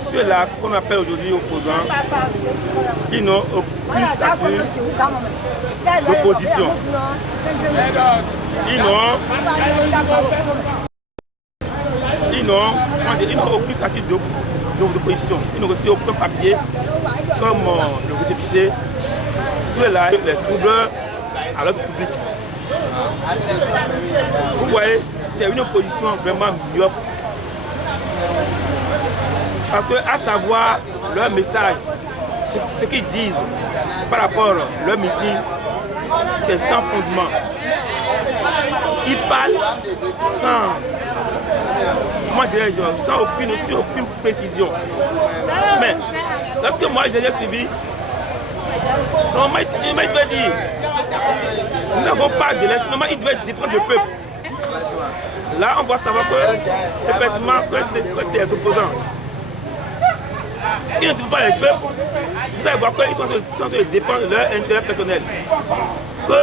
ceux-là qu'on appelle aujourd'hui opposants, ils n'ont aucun statut d'opposition. Ils n'ont aucun statut d'opposition. Ils n'ont aussi aucun papier comme le récépissé. Ceux-là, les troubles à l'ordre public. Vous voyez, c'est une opposition vraiment myope. Parce que, à savoir leur message, ce qu'ils disent par rapport à leur meeting, c'est sans fondement. Ils parlent sans aucune précision. Mais, lorsque moi je les ai suivis, il m'a dit, nous n'avons pas de l'Est, normalement il devait défendre le peuple. Là, on va savoir que, effectivement, que c'est les opposants. Ils ne défendent pas le peuple. Vous allez voir qu'ils sont en train de défendre leur intérêt personnel. Que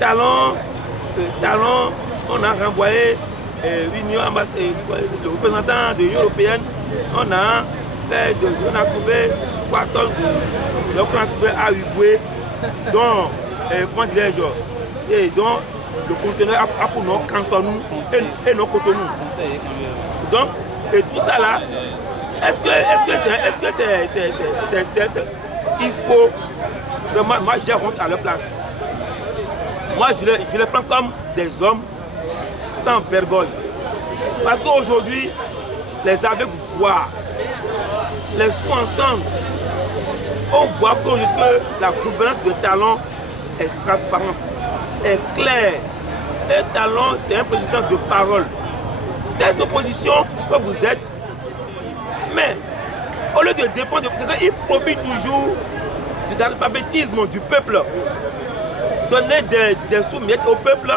Talon, on a renvoyé le représentant de l'Union européenne, on a trouvé 3 tonnes de trouvé à Uruguay, dont le conteneur a pour nos Cantonou et nos Cotonou. Donc, et tout ça là, est-ce que c'est il faut vraiment, moi j'ai honte à leur place. Moi je les prends comme des hommes sans vergogne. Parce qu'aujourd'hui, les aveugles voient, les sourds entendent. On voit que la gouvernance de Talon est transparente, est claire. Et Talon, c'est un président de parole. Cette opposition que vous êtes, mais au lieu de défendre, il profite toujours de l'alphabétisme du peuple. Donner des sous-miettes au peuple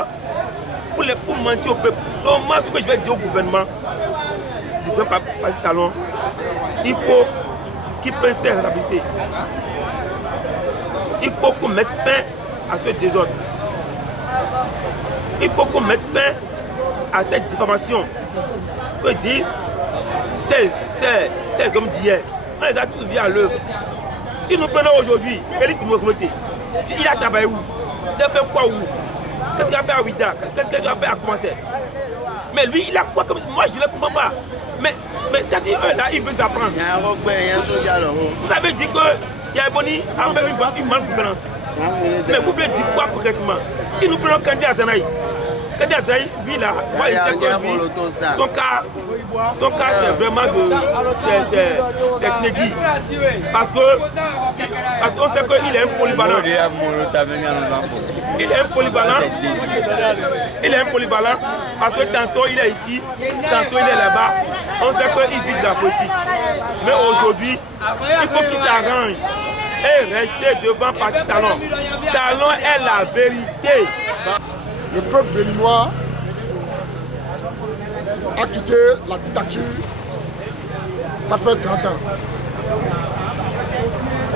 pour mentir au peuple. Donc moi, ce que je vais dire au gouvernement, du gouvernement Talon, il faut qu'il prenne ses responsabilités. Il faut qu'on mette fin à ce désordre. Il faut qu'on mette fin à cette diffamation que disent ces hommes d'hier. On les a tous vus à l'œuvre. Si nous prenons aujourd'hui Éric Mourouté, il a travaillé où? Il a fait quoi où? Qu'est-ce qu'il a fait à Ouida? Qu'est-ce qu'il a fait à commencer? Mais lui, il a quoi comme... Moi, je ne le comprends pas. Mais si eux là, ils veulent apprendre. Vous avez dit que Yaboni a fait une malgouvernance. Mais vous voulez dire quoi concrètement? Si nous prenons Kandi Azanaï, lui là, moi il sait que lui, son cas c'est vraiment c'est inédit. Parce qu'on sait qu'il est un polyvalent. Il est un polyvalent parce que tantôt il est ici, tantôt il est là-bas. On sait qu'il vit de la politique. Mais aujourd'hui, il faut qu'il s'arrange et rester devant Parti Talon. Talon est la vérité. Le peuple béninois a quitté la dictature, ça fait 30 ans.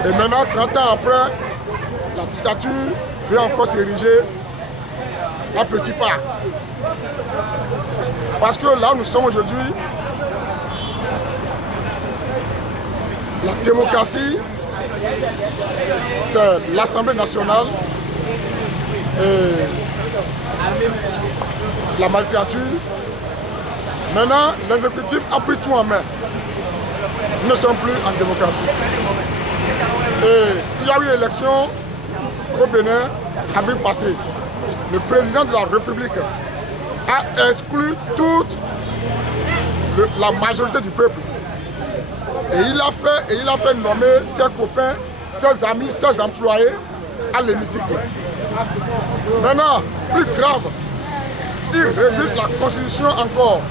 Et maintenant, 30 ans après, la dictature veut encore s'ériger à petits pas. Parce que là où nous sommes aujourd'hui, la démocratie, c'est l'Assemblée nationale et la magistrature. Maintenant, l'exécutif a pris tout en main. Nous ne sommes plus en démocratie. Et il y a eu élection au Bénin, avril passé. Le président de la République a exclu toute la majorité du peuple. Et il a fait nommer ses copains, ses amis, ses employés à l'hémicycle. Maintenant, plus grave, il révise la Constitution encore.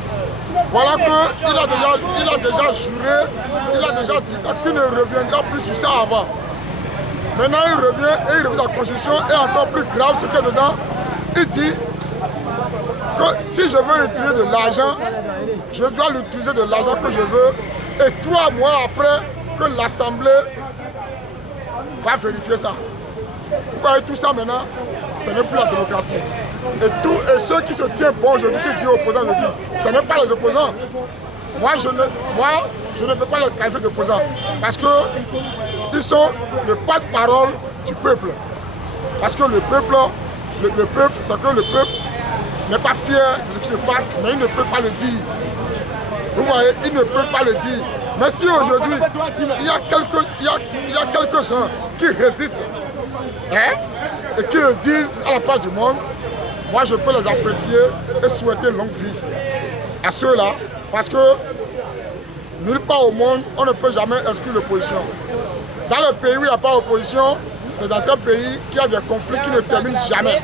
Voilà qu'il a déjà juré, il a déjà dit ça, qu'il ne reviendra plus sur ça avant. Maintenant, il revient et il révise la Constitution et encore plus grave, ce qu'il y a dedans, il dit que si je veux utiliser de l'argent, je dois l'utiliser de l'argent que je veux. Et 3 mois après que l'Assemblée va vérifier ça. Vous voyez tout ça maintenant, ce n'est plus la démocratie. Et ceux qui se tiennent bon aujourd'hui, qui disent opposants aujourd'hui, ce n'est pas les opposants. Moi, je ne peux pas les qualifier d'opposants parce qu'ils sont le porte-parole du peuple. Parce que le peuple, c'est que le peuple n'est pas fier de ce qui se passe, mais il ne peut pas le dire. Vous voyez, il ne peut pas le dire. Mais si aujourd'hui, il y a quelques-uns qui résistent hein, et qui le disent à la fin du monde, moi je peux les apprécier et souhaiter longue vie à ceux-là, parce que nulle part au monde, on ne peut jamais exclure l'opposition. Dans le pays où il n'y a pas d'opposition, c'est dans ce pays qu'il y a des conflits qui ne terminent jamais.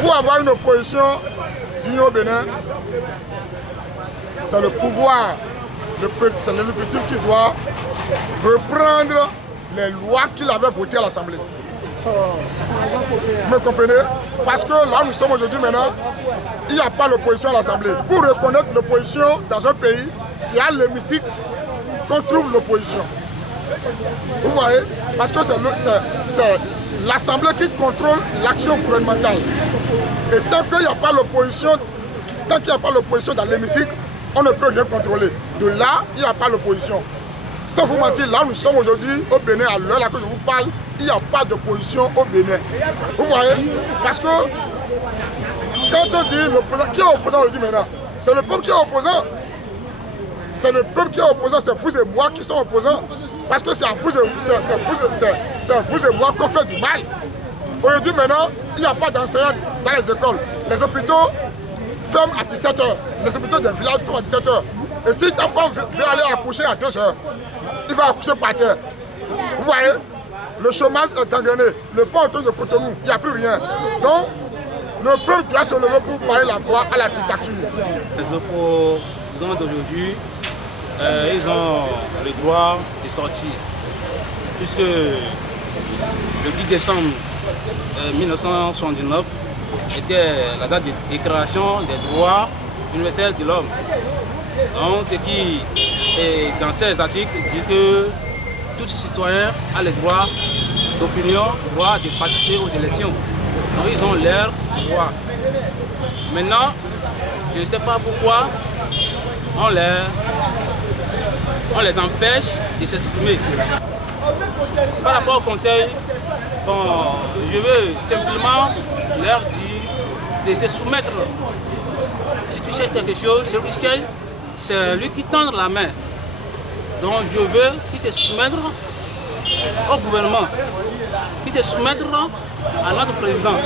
Pour avoir une opposition digne au Bénin, c'est le pouvoir, c'est l'exécutif qui doit reprendre les lois qu'il avait votées à l'Assemblée. Vous me comprenez? Parce que là, nous sommes aujourd'hui maintenant, il n'y a pas l'opposition à l'Assemblée. Pour reconnaître l'opposition dans un pays, c'est à l'hémicycle qu'on trouve l'opposition. Vous voyez? Parce que c'est l'Assemblée qui contrôle l'action gouvernementale. Et tant qu'il n'y a pas l'opposition, dans l'hémicycle, on ne peut rien contrôler. De là, il n'y a pas l'opposition. Sans vous mentir, là nous sommes aujourd'hui au Bénin, à l'heure là que je vous parle, il n'y a pas d'opposition au Bénin. Vous voyez? Parce que quand on dit l'opposant, qui est opposant aujourd'hui maintenant? C'est le peuple qui est opposant. C'est le peuple qui est opposant, c'est vous et moi qui sommes opposants. Parce que c'est à vous et moi qu'on fait du mal. Aujourd'hui maintenant, il n'y a pas d'enseignants dans les écoles. Les hôpitaux ferment à 17h. Les hôpitaux des villages ferment à 17h. Et si ta femme veut aller accoucher à 2h, il va accoucher par terre. Vous voyez? Le chômage est gangréné. Le pont autour de Cotonou, il n'y a plus rien. Donc, le peuple doit se lever pour parler la voix à la dictature. Les opposants d'aujourd'hui, ils ont le droit de sortir. Puisque le 10 décembre 1979 était la date de déclaration des droits universels de l'homme. Donc, ce qui est dans ces articles dit que tout citoyen a le droit d'opinion, le droit de participer aux élections. Donc, ils ont leurs droits. Maintenant, je ne sais pas pourquoi on les empêche de s'exprimer. Par rapport au conseil, bon, je veux simplement leur dire de se soumettre. Si tu cherches quelque chose, c'est lui qui tend la main. Donc je veux qu'ils se soumettent au gouvernement, qu'ils se soumettent à notre président.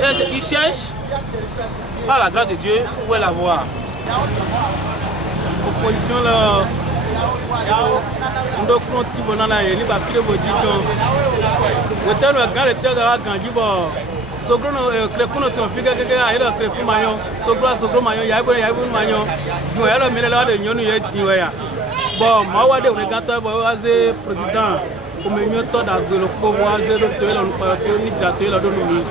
Et ce qu'ils cherchent, par la grâce de Dieu, vous pouvez l'avoir. Opposition là, on doit continuer dans la vie, on va faire des auditions. Le temps où on a été à Gandhi, Sogro no krekuno to fika keke ayelo kreku manyo sogro manyo yaibo manyo du ayelo mele la de nyonu ye tiwe ya bon ma wa de on ganta bo aze président o me nyoto da gbelo ko bo aze do to lo pa to ni ja to lo do mi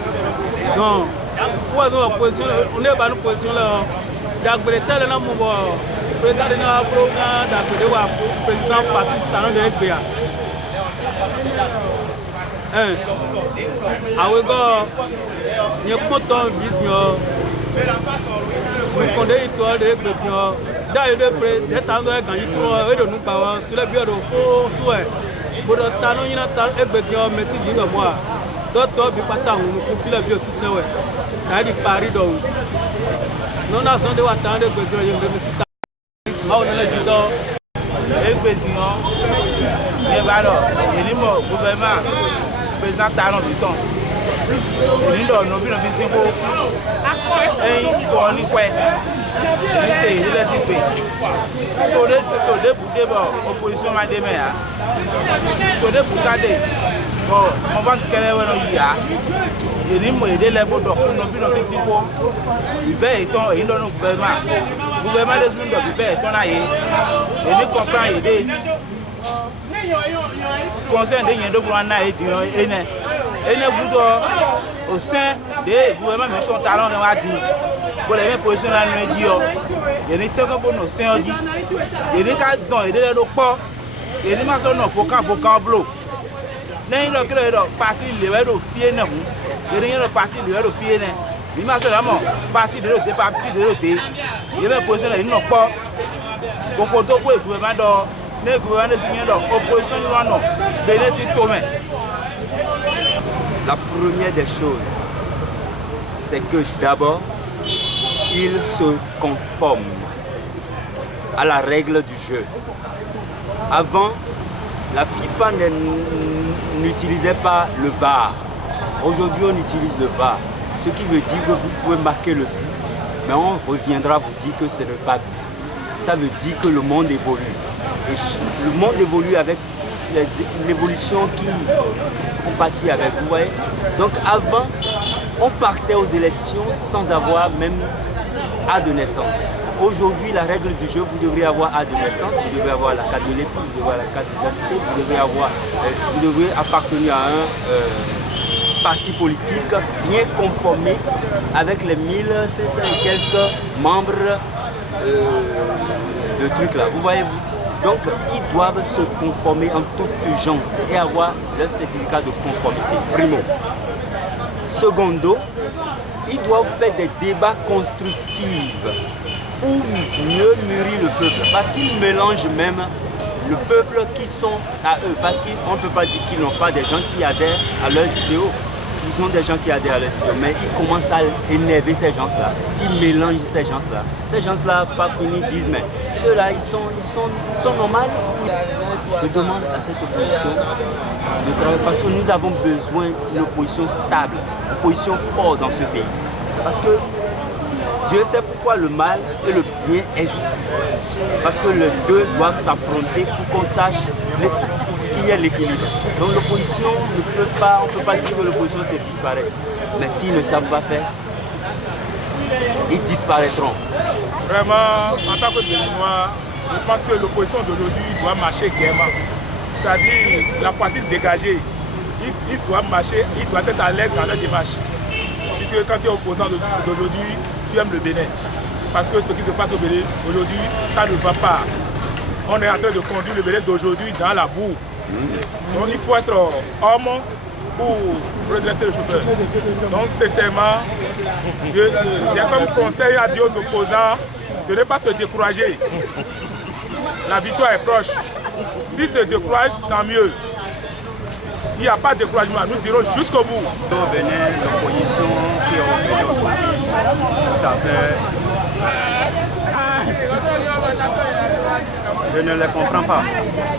donc wa do opposition on est ba no position la da gbele tele na mo bo président na pro na da de wa président Pakistan de egbe ya awe go nye kpoto bidio nous condé toi de bidio da de pré de tango e gan yitro e do nu pa wa to le biodo ko souhait bodo tanu yina ta e bidio meti ji do moi do to bi pata hu ko fi le bio sise we da di Paris do non na son de wa tan de bidio ye de si ta ma o le ji do e bidio ye ba do elimo gouvernement président Talon du temps. Il doit nous bien visiter et il doit nous quoi. C'est il est typé. Tout le bouté bon opposition m'a demain. Tout le bouté bon on va se caler on y a. Il dit moi aider les bodos nous bien visiter. Il va étant il doit nous gouvernement des monde il va étant là et nous comprend aider. Conseil de Yendo Brana et Ene Boudo au sein des gouvernements mais son talent va dire pour les mêmes positions là nous dit il y a tant que pour nos saints dit il y a qu'à dans aider les pas il y a ma zone pour quand blo n'est le que le parti le va do fier na hu il y a le parti le va do fier na il ma zone là parti de l'autre parti de l'autre il y a position là il n'ont pas La première des choses, c'est que d'abord, il se conforme à la règle du jeu. Avant, la FIFA n'utilisait pas le VAR. Aujourd'hui, on utilise le VAR. Ce qui veut dire que vous pouvez marquer le but, mais on reviendra vous dire que ce n'est pas but. Ça veut dire que le monde évolue. Et le monde évolue avec l'évolution qui compatit avec, vous voyez. Donc avant, on partait aux élections sans avoir même acte de naissance. Aujourd'hui, la règle du jeu, vous devrez avoir acte de naissance, vous devez avoir la carte de l'époux, vous devez avoir la carte d'identité, vous devez appartenir à un parti politique bien conformé avec les 1500 et quelques membres de trucs là. Vous voyez, donc ils doivent se conformer en toute urgence et avoir leur certificat de conformité. Primo. Secondo, ils doivent faire des débats constructifs pour mieux mûrir le peuple. Parce qu'ils mélangent même le peuple qui sont à eux. Parce qu'on ne peut pas dire qu'ils n'ont pas des gens qui adhèrent à leurs idéaux. Ils ont des gens qui adhèrent à leurs idéaux. Mais ils commencent à énerver ces gens-là. Ils mélangent ces gens-là. Ces gens-là, pas finis, disent mais ceux-là, ils sont normaux. Je demande à cette opposition de travailler parce que nous avons besoin d'une opposition stable, une opposition forte dans ce pays. Parce que Dieu sait pourquoi le mal et le bien existent. Parce que les deux doivent s'affronter pour qu'on sache qu'il y ait l'équilibre. Donc l'opposition ne peut pas, on ne peut pas dire que l'opposition disparaît. Mais s'ils ne savent pas faire, ils disparaîtront. Vraiment, en tant que Béninois, je pense que l'opposition d'aujourd'hui doit marcher gaiement. C'est-à-dire la partie dégagée, il doit marcher, il doit être à l'aise dans la démarche. Puisque quand tu es opposant d'aujourd'hui, tu aimes le Bénin. Parce que ce qui se passe au Bénin aujourd'hui, ça ne va pas. On est en train de conduire le Bénin d'aujourd'hui dans la boue. Donc il faut être homme pour redresser le chauffeur. Donc sincèrement, j'ai comme conseil à dire aux opposants de ne pas se décourager. La victoire est proche. S'ils se découragent, tant mieux. Il n'y a pas de découragement, nous irons jusqu'au bout. Au Bénin, l'opposition qui est au Bénin aujourd'hui, tout à fait, je ne les comprends pas.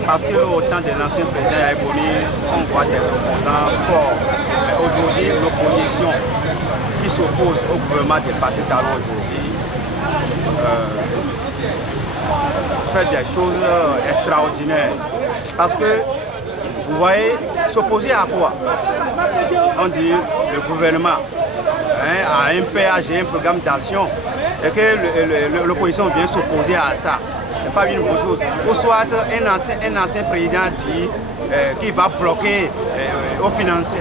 Parce qu'au temps de l'ancien président Yaïbouni, on voit des opposants forts. Mais aujourd'hui, l'opposition qui s'oppose au gouvernement des partis talons aujourd'hui fait des choses extraordinaires. Parce que, vous voyez, s'opposer à quoi? On dit le gouvernement a un péage et un programme d'action et que l'opposition vient s'opposer à ça. Ce n'est pas une bonne chose. Ou soit un ancien président dit qu'il va bloquer aux financiers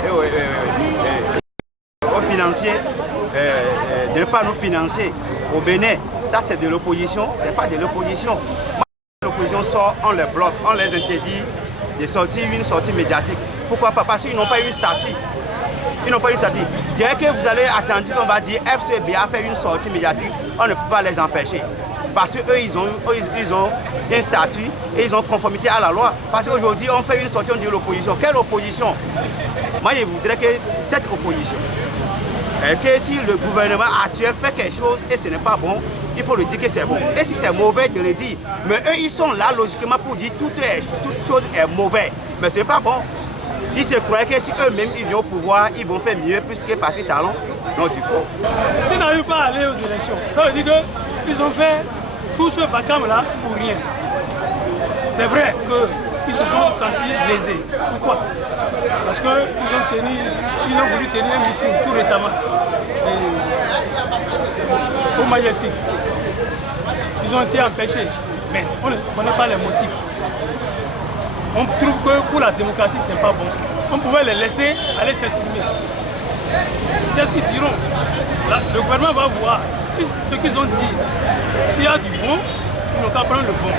de ne pas nous financer au Bénin. Ça c'est de l'opposition, ce n'est pas de l'opposition. L'opposition sort, on les bloque, on les interdit de sortir une sortie médiatique. Pourquoi pas? Parce qu'ils n'ont pas eu une sortie. Ils n'ont pas eu une sortie. Dès que vous allez attendre, on va dire FCB a fait une sortie médiatique, on ne peut pas les empêcher. Parce qu'eux, ils ont un statut et ils ont conformité à la loi. Parce qu'aujourd'hui, on fait une sortie, on dit l'opposition. Quelle opposition? Moi, je voudrais que cette opposition, que si le gouvernement actuel fait quelque chose et ce n'est pas bon, il faut le dire que c'est bon. Et si c'est mauvais, de le dire. Mais eux, ils sont là logiquement pour dire toute chose est mauvaise. Mais ce n'est pas bon. Ils se croyaient que si eux-mêmes ils viennent au pouvoir, ils vont faire mieux plus que Parti Talon. Donc il faut. S'ils n'arrivent pas à aller aux élections, ça veut dire qu'ils ont fait tout ce vacarme-là pour rien. C'est vrai qu'ils se sont sentis lésés. Pourquoi? Parce qu'ils ont voulu tenir un meeting tout récemment au Majestic. Ils ont été empêchés, mais on ne connaît pas les motifs. On trouve que pour la démocratie, ce n'est pas bon. On pouvait les laisser aller s'exprimer. Qu'est-ce qu'ils diront? Le gouvernement va voir ce qu'ils ont dit. S'il y a du bon, ils n'ont qu'à prendre le bon.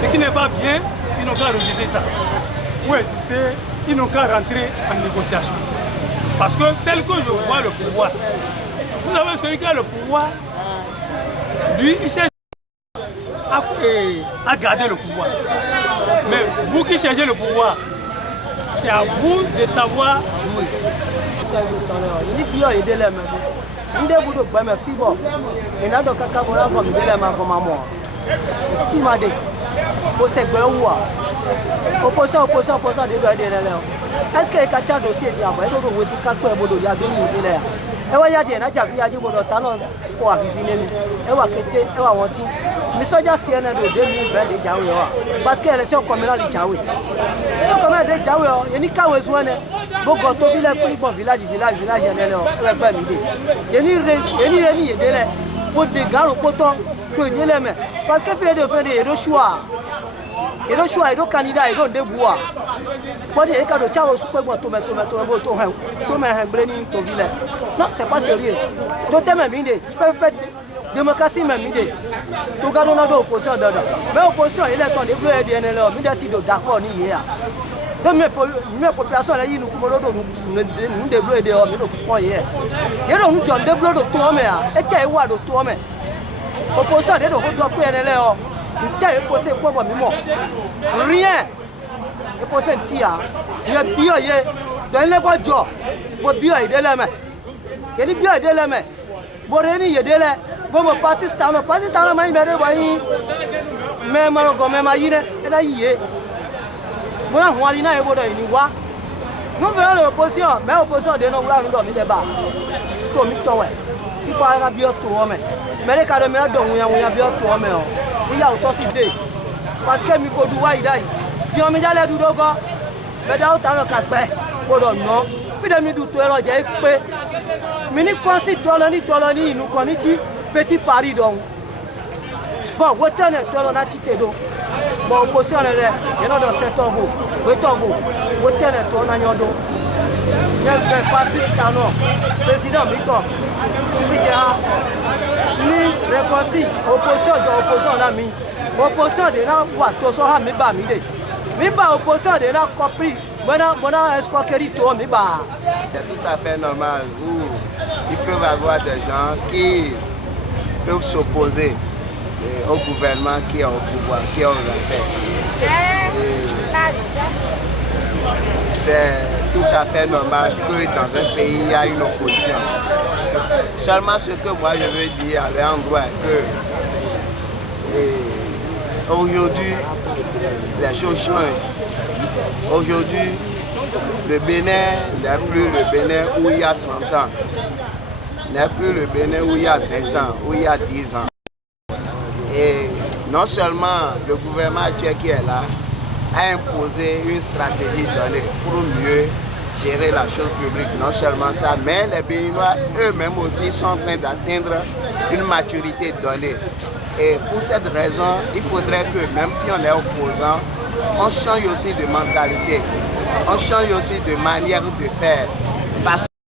Ce qui n'est pas bien, ils n'ont qu'à rejeter ça. Pour exister, ils n'ont qu'à rentrer en négociation. Parce que tel que je vois le pouvoir, vous savez, celui qui a le pouvoir, lui, il cherche à garder le pouvoir. Mais vous qui cherchez le pouvoir, c'est à vous de savoir jouer. Est-ce que les cachats dossiers diable et d'autres aussi quatre modos ya gagné là et wa ya dia na jabi ya jibo ta no ko avizine mi e wa kete e wa wonti mi soja cna do 2020 de jawe wa parce que élection communale de jawe élection communale de jawe o yeni kawe zuane bogo to village ko village ene le o e gba mi de yeni yedele o de garo poto to yele me parce que fait de do choix et do candidat et do deboua bon et quand tu super bon to village non c'est pas sérieux to te même inde démocratie même inde to garde na do opposition dodo mais opposition il est temps de bleu et NL mi décide d'accord ni hier donc mes population là yi nous ko do nous de bleu et de mi do ko hier ye do nous de bleu do to me a e te wa do to me opposition de do ko do ko NL o tu es posé pour moi rien et pour ça tia il y a bien y dans les voitures pour bien aider les mains il y a bien aider les mains pour rien aider les bon Pakistan mais mais mais mal comme mais y est là y est bon on ali na e bodo ni wa nous venons l'opposition mais opposition de non là nous dormir débat to mi to we si fa ra bien to mais les cadres mais donc on y a bien to mais il y a autant d'idées parce que mi ko du wa idai di o mi jale du dogo me da o ta lo ka pe ko do no fi de mi du to ero je pe mi ni consi to lo ni inu ko ni ti petit Paris donc bon wotene to lo na ti te do bon opposition le you know do sector vous wotene to na nyodo je vais Pakistan no président mi to sisi ja ni réconcile opposition là mi opposition de na wa to so ha mi ba opposition de na compris bona escroquerie to mi ba. C'est tout à fait normal où ils peuvent avoir des gens qui peuvent s'opposer au gouvernement qui est au pouvoir, qui est au fait. C'est tout à fait normal que dans un pays il y a une opposition. Seulement ce que moi je veux dire à l'endroit que aujourd'hui les choses changent. Aujourd'hui le Bénin n'est plus le Bénin où il y a 30 ans, n'est plus le Bénin où il y a 20 ans, où il y a 10 ans. Et non seulement le gouvernement actuel qui est là a imposé une stratégie donnée pour mieux gérer la chose publique, non seulement ça, mais les Béninois eux-mêmes aussi sont en train d'atteindre une maturité donnée. Et pour cette raison, il faudrait que même si on est opposant, on change aussi de mentalité, on change aussi de manière de faire.